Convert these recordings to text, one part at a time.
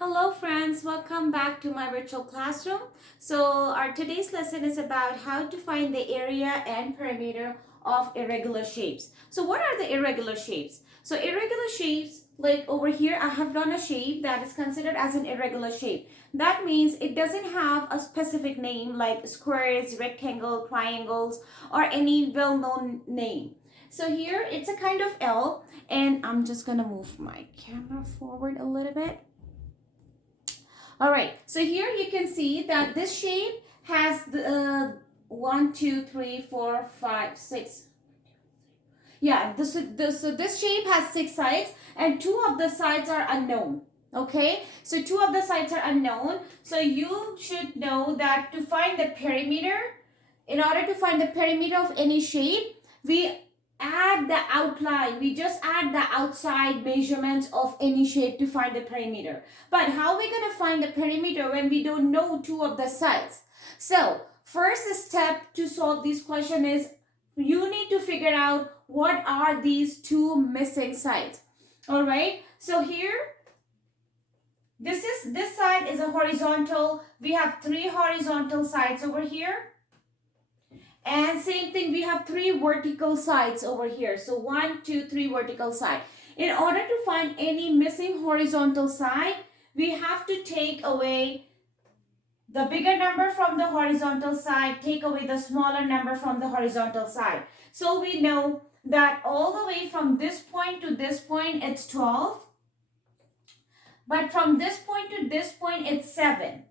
Hello friends, welcome back to my virtual classroom. So our today's lesson is about how to find the area and perimeter of irregular shapes. So what are the irregular shapes? So irregular shapes, like over here I have drawn a shape that is considered as an irregular shape. That means it doesn't have a specific name like squares, rectangle, triangles, or any well-known name. So here it's a kind of L, and I'm just gonna move my camera forward a little bit. All right, so here you can see that this shape has the 1, 2, 3, 4, 5, 6. Yeah, so this shape has 6 sides and 2 of the sides are unknown. Okay, so 2 of the sides are unknown. So you should know that to find the perimeter, in order to find the perimeter of any shape, we add the outline. We just add the outside measurements of any shape to find the perimeter. But how are we going to find the perimeter when we don't know 2 of the sides? So first step to solve this question is you need to figure out what are these 2 missing sides. All right, so here this side is a horizontal. We have 3 horizontal sides over here. And same thing, we have 3 vertical sides over here. So 1, 2, 3 vertical side. In order to find any missing horizontal side, we have to take away the bigger number from the horizontal side, take away the smaller number from the horizontal side. So we know that all the way from this point to this point, it's 12. But from this point to this point, it's 7.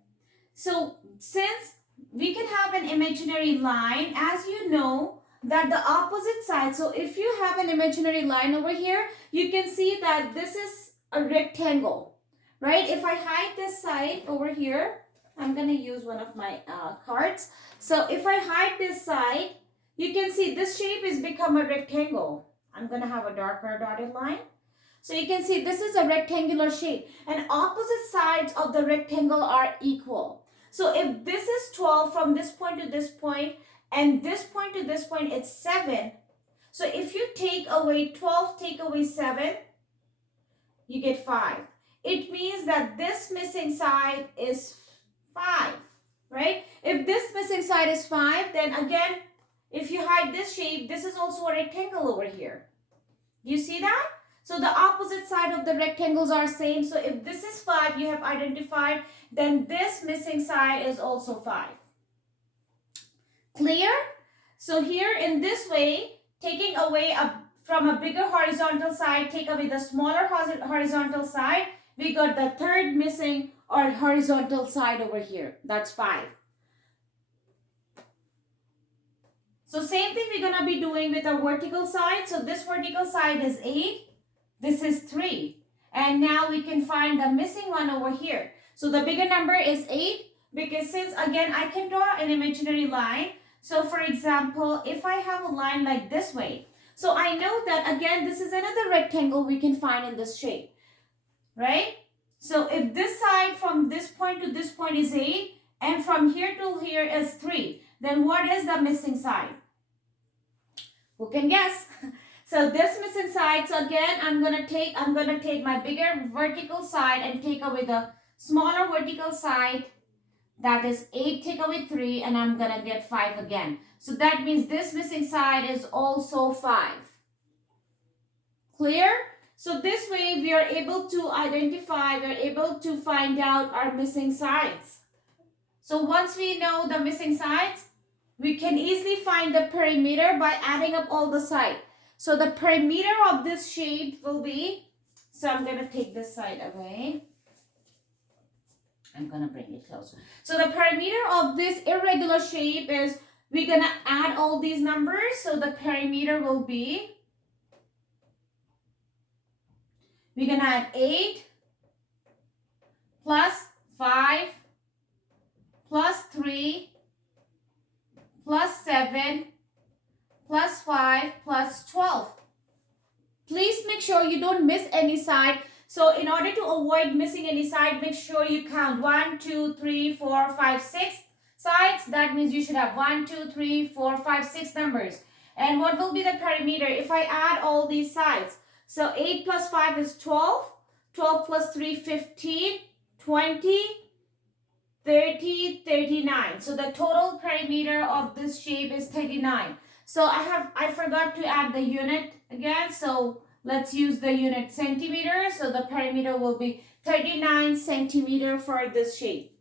So since we can have an imaginary line, as you know that the opposite side, so if you have an imaginary line over here, you can see that this is a rectangle, right? If I hide this side over here, I'm going to use one of my cards. So if I hide this side, you can see this shape has become a rectangle. I'm going to have a darker dotted line. So you can see this is a rectangular shape and opposite sides of the rectangle are equal. So if this is 12 from this point to this point and this point to this point, it's 7. So if you take away 12, take away 7, you get 5. It means that this missing side is 5, right? If this missing side is 5, then again, if you hide this shape, this is also a rectangle over here. You see that? So the opposite side of the rectangles are same. So if this is 5, you have identified, then this missing side is also 5. Clear? So here in this way, taking away from a bigger horizontal side, take away the smaller horizontal side, we got the third missing or horizontal side over here. That's 5. So same thing we're going to be doing with our vertical side. So this vertical side is 8. This is 3. And now we can find the missing one over here. So the bigger number is 8 because since again I can draw an imaginary line. So for example, if I have a line like this way. So I know that again this is another rectangle we can find in this shape. Right? So if this side from this point to this point is 8 and from here to here is 3. Then what is the missing side? Who can guess? So this missing side, so again, I'm gonna take my bigger vertical side and take away the smaller vertical side. That is 8, take away 3, and I'm gonna get 5 again. So that means this missing side is also 5. Clear? So this way we are able to identify, we are able to find out our missing sides. So once we know the missing sides, we can easily find the perimeter by adding up all the sides. So the perimeter of this shape will be, so I'm going to take this side away. I'm going to bring it closer. So the perimeter of this irregular shape is, we're going to add all these numbers. So the perimeter will be, we're going to add 8 plus 5 plus 3 plus 7 plus 5 plus 12. Please make sure you don't miss any side. So in order to avoid missing any side, make sure you count 1, 2, 3, 4, 5, 6 sides. That means you should have 1, 2, 3, 4, 5, 6 numbers. And what will be the perimeter if I add all these sides? So 8 plus 5 is 12. 12 plus 3, 15. 20, 30, 39. So the total perimeter of this shape is 39. So I forgot to add the unit again. So let's use the unit centimeter. So the perimeter will be 39 centimeter for this shape.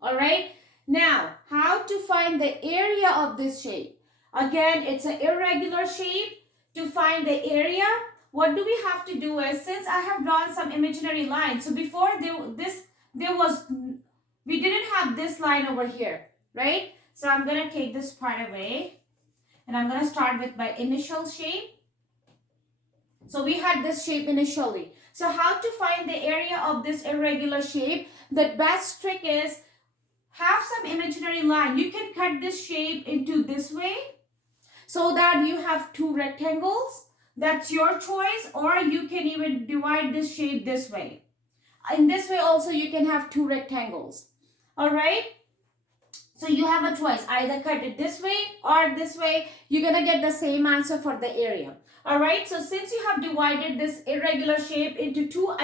All right. Now, how to find the area of this shape? Again, it's an irregular shape. To find the area, what do we have to do is, since I have drawn some imaginary lines, so before we didn't have this line over here, right? So I'm going to take this part away and I'm going to start with my initial shape. So we had this shape initially. So how to find the area of this irregular shape? The best trick is have some imaginary line. You can cut this shape into this way so that you have two rectangles. That's your choice, or you can even divide this shape this way. In this way also you can have two rectangles. All right. So you have a choice, either cut it this way or this way. You're going to get the same answer for the area. All right. So since you have divided this irregular shape into two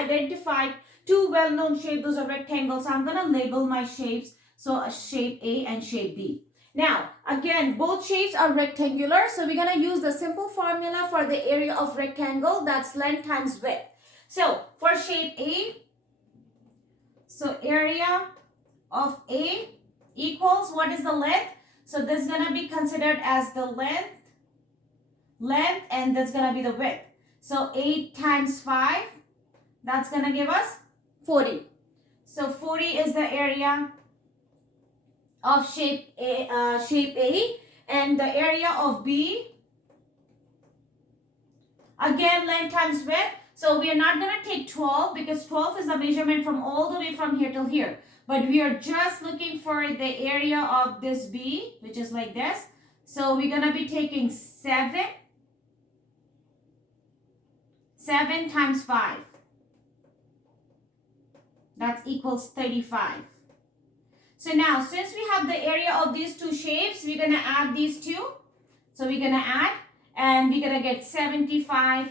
well-known shapes, those are rectangles, I'm going to label my shapes. So shape A and shape B. Now, again, both shapes are rectangular. So we're going to use the simple formula for the area of rectangle. That's length times width. So for shape A, so area of A equals, what is the length? So this is going to be considered as the length, and that's going to be the width. So 8 times 5, that's going to give us 40. So 40 is the area of shape A, and the area of B, again, length times width. So we are not going to take 12 because 12 is the measurement from all the way from here till here. But we are just looking for the area of this B, which is like this. So we're going to be taking 7 times 5. That equals 35. So now, since we have the area of these two shapes, we're going to add these two. So we're going to add, and we're going to get 75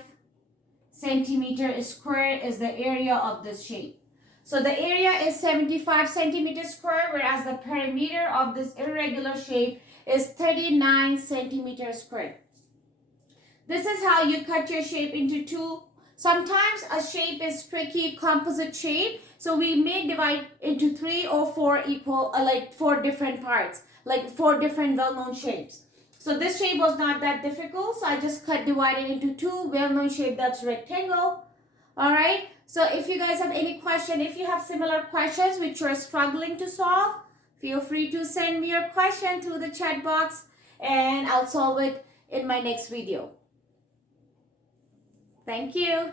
centimeter square is the area of this shape. So the area is 75 centimeters square, whereas the perimeter of this irregular shape is 39 centimeters square. This is how you cut your shape into two. Sometimes a shape is tricky, composite shape. So we may divide into 3 or 4 equal, like 4 different parts, like 4 different well-known shapes. So this shape was not that difficult. So I just divided into 2 well-known shape, that's rectangle. All right. So if you guys have any question, if you have similar questions which you're struggling to solve, feel free to send me your question through the chat box and I'll solve it in my next video. Thank you.